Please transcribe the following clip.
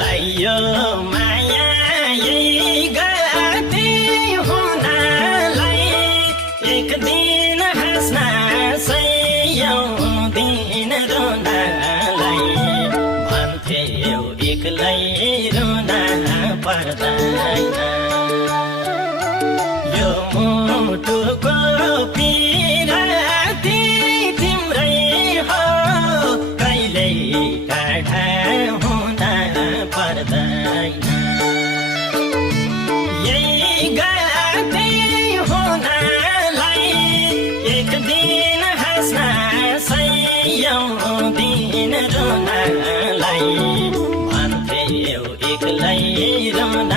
लाइयो माया यही गति हुनालाई एक दिन हाँस्न सयौं दिन रुनालाई भन्थे एक्लै रुन पर्दैन यो मुटुको पिराती तिम्रै हो कहिल्यै टाढा हुन पर्दैन यही गति हुनलाई एक दिन हाँस्न सयौं दिन रुनलाई भन्थे एक्लै रुन